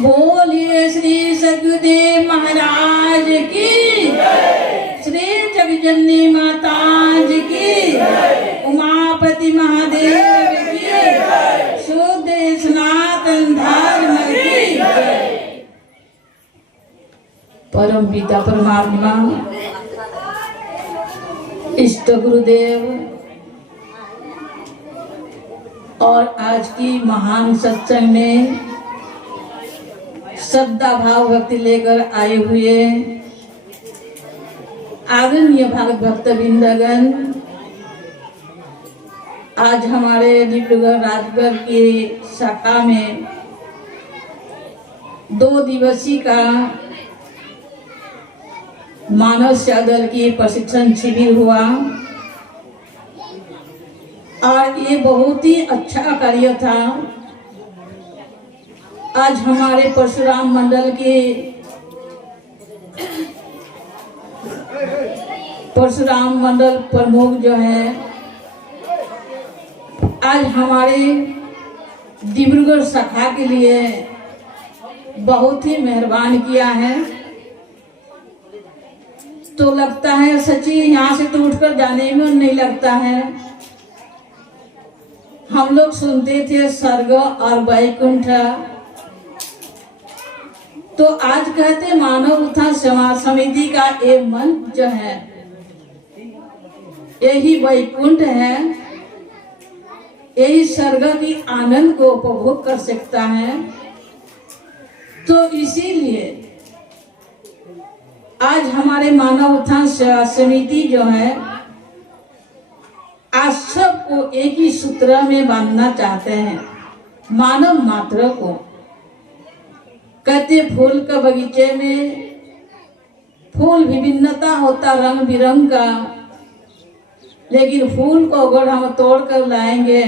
बोलिए श्री सदगुरुदेव महाराज की, श्री जगजननी माता जी की, उमापति महादेव की, शुद्ध सनातन धर्म की। परम पिता परमात्मा इष्ट गुरुदेव और आज की महान सत्संग में श्रद्धा भाव भक्ति लेकर आए हुए आदरणीय भागवत भक्त बिंदगण, आज हमारे डिब्रूगढ़ राजगढ़ की शाखा में 2 दिवसीय का मानव सेवा दल की प्रशिक्षण शिविर हुआ और ये बहुत ही अच्छा कार्य था। आज हमारे परशुराम मंडल के परशुराम मंडल प्रमुख जो है आज हमारे डिब्रूगढ़ शाखा के लिए बहुत ही मेहरबान किया है। तो लगता है सच्ची यहाँ से तो उठकर जाने में नहीं लगता है। हम लोग सुनते थे स्वर्ग और वैकुंठ, तो आज कहते मानव उत्थान समाज समिति का ये मंच जो है यही वैकुंठ है, यही स्वर्ग की आनंद को उपभोग कर सकता है। तो इसीलिए आज हमारे मानव उत्थान समिति जो है आज सबको एक ही सूत्र में बांधना चाहते हैं। मानव मात्र को कहते फूल का बगीचे में फूल विभिन्नता होता रंग बिरंग का, लेकिन फूल को अगर हम तोड़ कर लाएंगे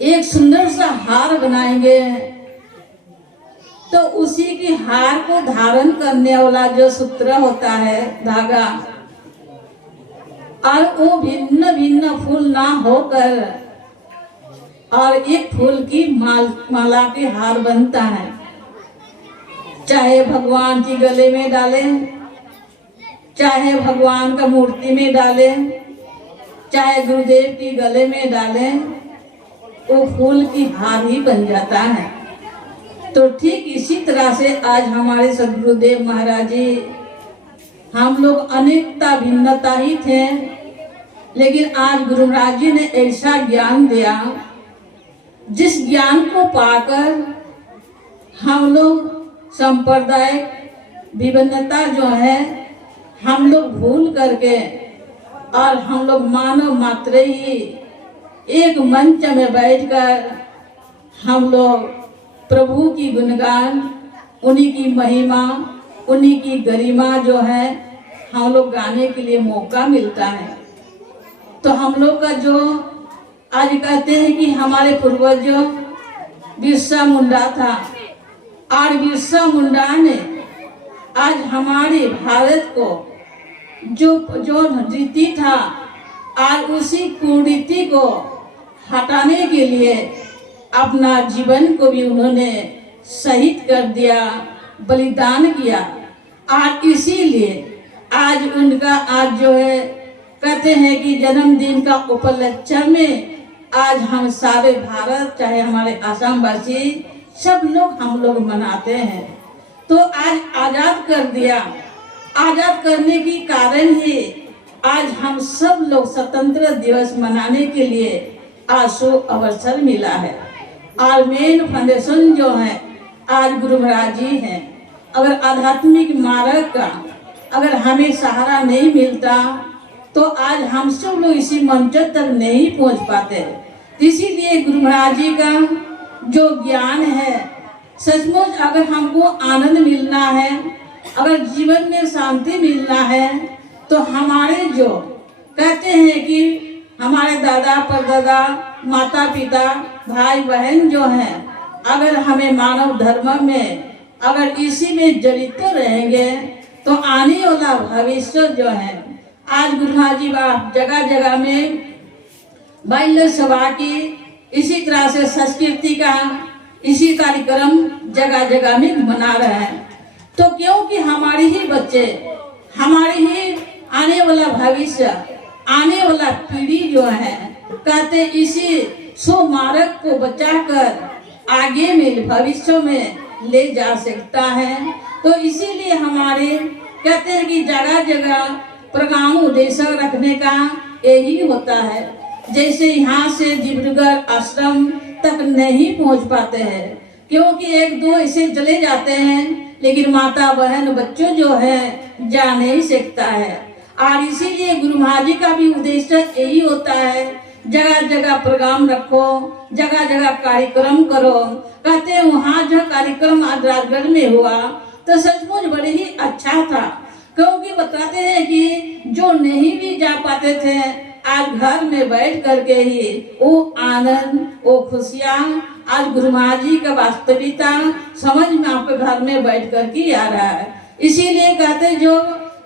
एक सुंदर सा हार बनाएंगे तो उसी की हार को धारण करने वाला जो सूत्र होता है धागा, और वो भिन्न भिन्न फूल ना होकर और एक फूल की माला के हार बनता है। चाहे भगवान की गले में डालें, चाहे भगवान का मूर्ति में डालें, चाहे गुरुदेव की गले में डालें, वो फूल की हार ही बन जाता है। तो ठीक इसी तरह से आज हमारे सदगुरुदेव महाराज जी, हम लोग अनेकता भिन्नता ही थे, लेकिन आज गुरु महाराज जी ने ऐसा ज्ञान दिया जिस ज्ञान को पाकर हम लोग सांप्रदायिक विभिन्नता जो है हम लोग भूल करके और हम लोग मानव मात्र ही एक मंच में बैठकर हम लोग प्रभु की गुणगान, उन्हीं की महिमा, उन्हीं की गरिमा जो है हम लोग गाने के लिए मौका मिलता है। तो हम लोग का जो आज कहते हैं कि हमारे पूर्वज बिरसा मुंडा था, और बिरसा मुंडा ने आज हमारे भारत को जो रीति था आज उसी कुरीति को हटाने के लिए अपना जीवन को भी उन्होंने शहीद कर दिया, बलिदान किया। आज इसीलिए आज उनका आज जो है कहते हैं कि जन्मदिन का उपलक्ष्य में आज हम सारे भारत चाहे हमारे आसाम वासी सब लोग हम लोग मनाते हैं। तो आज आजाद कर दिया, आजाद करने की कारण ही आज हम सब लोग स्वतंत्र दिवस मनाने के लिए आशु अवसर मिला है। और मेन फाउंडेशन जो है आज गुरु महाराज जी हैं। अगर आध्यात्मिक मार्ग का अगर हमें सहारा नहीं मिलता तो आज हम सब लोग इसी मंच तक नहीं पहुंच पाते। इसीलिए गुरु महाराज जी का जो ज्ञान है सचमुच अगर हमको आनंद मिलना है, अगर जीवन में शांति मिलना है, तो हमारे जो कहते हैं कि हमारे दादा परदादा माता पिता भाई बहन जो हैं, अगर हमें मानव धर्म में अगर इसी में जड़ित रहेंगे तो आने वाला भविष्य जो है आज गुरु महाराज जी जगह जगह में बाल्य सभा की इसी तरह से संस्कृति का इसी कार्यक्रम जगह जगह में मना रहे हैं। तो क्योंकि हमारी ही बच्चे, हमारी ही आने वाला भविष्य, आने वाला पीढ़ी जो है, कहते इसी स्मारक को बचाकर आगे में भविष्य में ले जा सकता है। तो इसीलिए हमारे कहते हैं कि जगह जगह प्रोग्राम उद्देश्य रखने का यही होता है। जैसे यहाँ से डिब्रूगढ़ आश्रम तक नहीं पहुँच पाते हैं, क्योंकि एक दो ऐसे चले जाते हैं, लेकिन माता बहन बच्चों जो है जा नहीं सकता है। और इसीलिए गुरु महाराज का भी उद्देश्य यही होता है, जगह जगह प्रोग्राम रखो, जगह जगह कार्यक्रम करो। कहते हैं वहाँ जो कार्यक्रम आज राजगढ़ में हुआ तो सचमुच बड़े ही अच्छा था, क्योंकि बताते हैं कि जो नहीं भी जा पाते थे आज घर में बैठ करके ही वो आनंद, वो खुशियाँ आज गुरु महाराज जी का वास्तविकता समझ में आपके घर में बैठ कर के आ रहा है। इसीलिए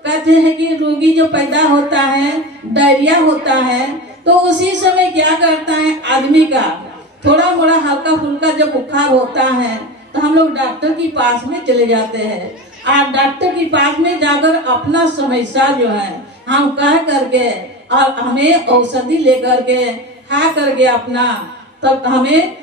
कहते हैं कि रोगी जो पैदा होता है, डायरिया होता है, तो उसी समय क्या करता है आदमी का थोड़ा मोड़ा हल्का फुल्का जब बुखार होता है तो हम लोग डॉक्टर के पास में चले जाते हैं। और डॉक्टर के पास में जाकर अपना समस्या जो है हम कह करके और हमें औषधि लेकर के खा करके अपना तब हमें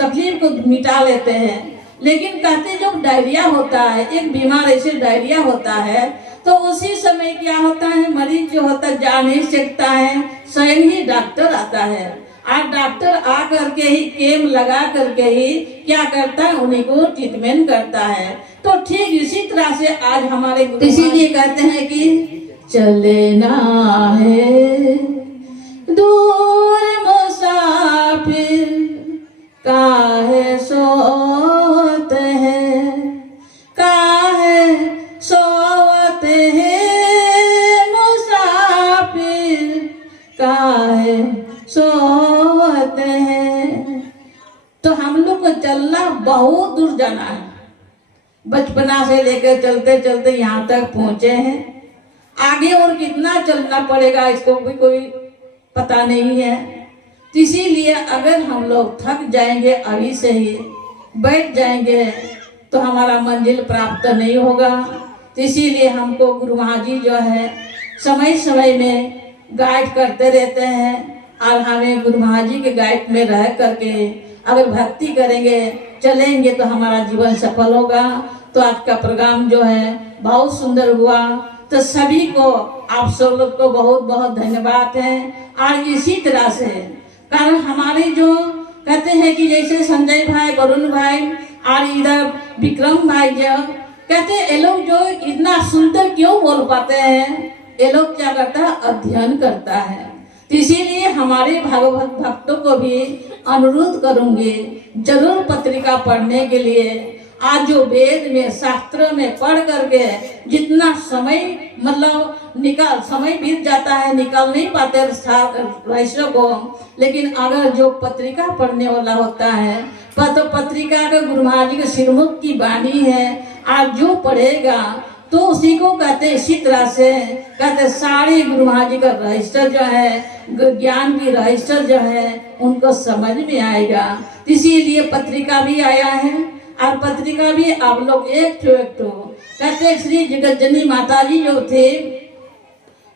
तकलीफ को मिटा लेते हैं। लेकिन कहते जब डायरिया होता है, एक बीमार ऐसे डायरिया होता है, तो उसी समय क्या होता है, मरीज जो होता है जा नहीं सकता है, स्वयं ही डॉक्टर आता है। और डॉक्टर आ करके ही केम लगा करके ही क्या करता है, उन्हीं को ट्रीटमेंट करता है। तो ठीक इसी तरह से आज हमारे इसीलिए कहते हैं कि चलेना है दूर मुसाफिर काहे सोत है, काहे सोत है मुसाफिर, काहे सोत है। तो हम लोग को चलना बहुत दूर जाना है, बचपना से लेकर चलते चलते यहाँ तक पहुँचे हैं। आगे और कितना चलना पड़ेगा इसको भी कोई पता नहीं है। इसीलिए अगर हम लोग थक जाएंगे, अभी से ही बैठ जाएंगे, तो हमारा मंजिल प्राप्त नहीं होगा। तो इसीलिए हमको गुरु महाराज जी जो है समय समय में गाइड करते रहते हैं। और हमें गुरु महाराज जी के गाइड में रह करके अगर भक्ति करेंगे, चलेंगे, तो हमारा जीवन सफल होगा। तो आज का प्रोग्राम जो है बहुत सुंदर हुआ। तो सभी को, आप सब लोग को बहुत बहुत धन्यवाद है। और इसी तरह से कारण हमारे जो कहते हैं कि जैसे संजय भाई, वरुण भाई और इधर विक्रम भाई जो कहते हैं, ये लोग जो इतना सुंदर क्यों बोल पाते हैं, ये लोग क्या करता है, अध्ययन करता है। तो इसीलिए हमारे भागवत भक्तों को भी अनुरोध करूंगी जरूर पत्रिका पढ़ने के लिए। आज जो वेद में शास्त्र में पढ़ करके जितना समय मतलब समय बीत जाता है, निकाल नहीं पाते रहस्य को, लेकिन अगर जो पत्रिका पढ़ने वाला होता है, पत्रिका का गुरु महाराज जी के सिरमुख की वाणी है, आज जो पढ़ेगा तो उसी को कहते इसी तरह से कहते सारे गुरु महाराज जी का रहस्य जो है, ज्ञान की रहस्य जो है उनको समझ में आएगा। इसीलिए पत्रिका भी आया है। और पत्रिका भी आप लोग एक ठो कहते श्री जगत जननी माता जी जो थे,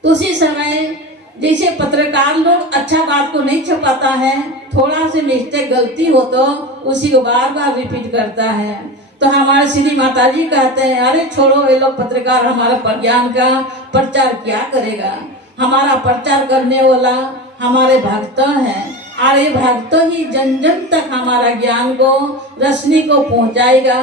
तो उसी समय जैसे पत्रकार लोग अच्छा बात को नहीं छपाता है, थोड़ा से मिस्टेक गलती हो तो उसी को बार बार रिपीट करता है। तो हमारे श्री माता जी कहते हैं, अरे छोड़ो, ये लोग पत्रकार हमारा ज्ञान का प्रचार क्या करेगा, हमारा प्रचार करने वाला हमारे भक्त हैं। और ये भक्त ही जन जन तक हमारा ज्ञान को, रोशनी को पहुंचाएगा।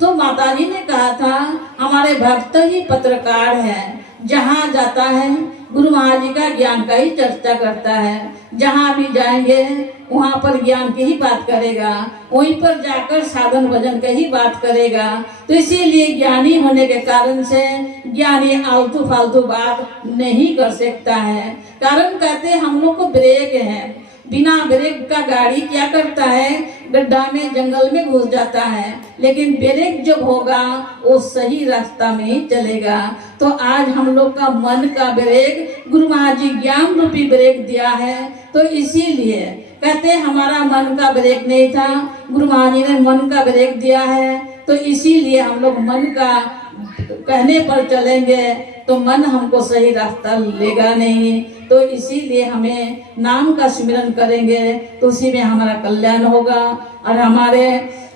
तो माता जी ने कहा था हमारे भक्त ही पत्रकार हैं, जहाँ जाता है गुरु महाराज जी का ज्ञान का ही चर्चा करता है। जहाँ भी जाएंगे वहाँ पर ज्ञान की ही बात करेगा, वहीं पर जाकर साधन भजन की ही बात करेगा। तो इसीलिए ज्ञानी होने के कारण से ज्ञानी आलतू फालतू बात नहीं कर सकता है। कारण कहते हम लोग को ब्रेक है, बिना ब्रेक का गाड़ी क्या करता है, गड्ढा में जंगल में घुस जाता है। लेकिन ब्रेक जब होगा वो सही रास्ता में ही चलेगा। तो आज हम लोग का मन का ब्रेक गुरु महाराज जी ज्ञान रूपी ब्रेक दिया है। तो इसीलिए कहते हमारा मन का ब्रेक नहीं था, गुरु महाराज जी ने मन का ब्रेक दिया है। तो इसीलिए हम लोग मन का कहने पर चलेंगे तो मन हमको सही रास्ता लेगा नहीं। तो इसीलिए हमें नाम का स्मरण करेंगे तो उसी में हमारा कल्याण होगा। और हमारे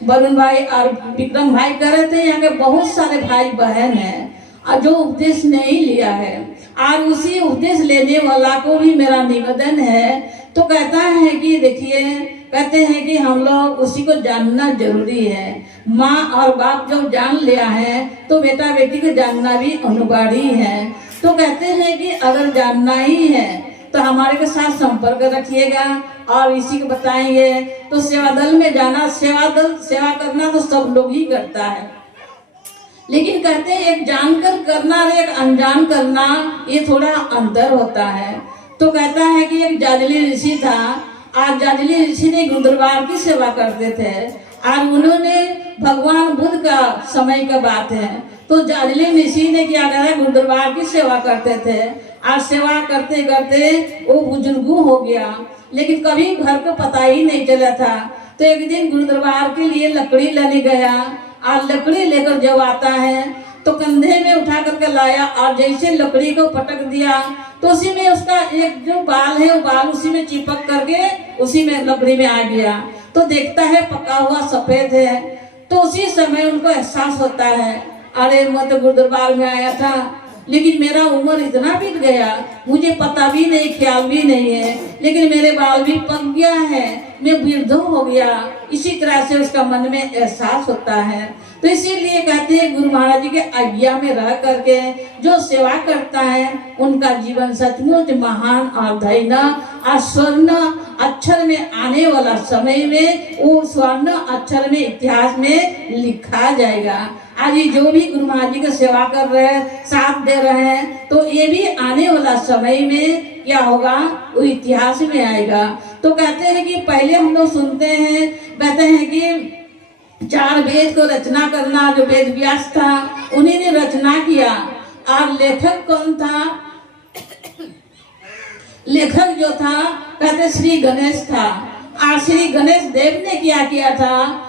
वरुण भाई और विक्रम भाई कह रहे थे, यहाँ के बहुत सारे भाई बहन हैं और जो उपदेश नहीं लिया है, और उसी उपदेश लेने वाला को भी मेरा निवेदन है। तो कहता है कि देखिए, कहते हैं कि हम लोग उसी को जानना जरूरी है। माँ और बाप जब जान लिया है तो बेटा बेटी को जानना भी अनिवार्य है। तो कहते हैं कि अगर जानना ही है तो हमारे के साथ संपर्क रखिएगा और इसी को बताएंगे। तो सेवा दल में जाना, सेवा करना तो सब लोग ही करता है, लेकिन कहते हैं एक जानकर करना और एक अनजान करना ये थोड़ा अंतर होता है। तो कहता है कि एक जाजली ऋषि था, आज जाजली ऋषि ने गुरुद्वार की सेवा करते थे और उन्होंने भगवान बुद्ध का समय का बात है, तो जाजली ऋषि ने क्या करा, गुरुद्वार की सेवा करते थे और सेवा करते करते वो बुजुर्ग हो गया, लेकिन कभी घर को पता ही नहीं चला था। तो एक दिन गुरुद्वार के लिए लकड़ी लेने गया और लकड़ी लेकर जब आता है तो कंधे में उठा करके लाया और जैसे लकड़ी को पटक दिया तो उसी में उसका एक जो बाल है वो बाल उसी में चिपक करके उसी में लकड़ी में आ गया। तो देखता है पका हुआ सफेद है। तो उसी समय उनको एहसास होता है, अरे मैं तो गुरुद्वार में आया था लेकिन मेरा उम्र इतना बीत गया, मुझे पता भी नहीं, ख्याल भी नहीं है, लेकिन मेरे बाल भी पक गया है, मैं वृद्ध हो गया। इसी तरह से उसका मन में एहसास होता है। तो इसीलिए कहते हैं गुरु महाराज जी के आज्ञा में रह करके जो सेवा करता है उनका जीवन सचमुच महान और धन्य और स्वर्ण अक्षर में आने वाला समय में वो स्वर्ण अक्षर में इतिहास में लिखा जाएगा। आज ये जो भी गुरु महाराज जी की सेवा कर रहे हैं, साथ दे रहे हैं, तो ये भी आने वाला समय में क्या होगा, वो इतिहास में आएगा। तो कहते हैं कि पहले हम लोग सुनते हैं, कहते हैं कि 4 वेद को रचना करना, जो वेद व्यास था उन्हीं ने रचना किया। और लेखक कौन था, लेखक जो था कहते श्री गणेश था। और श्री गणेश देव ने क्या किया था,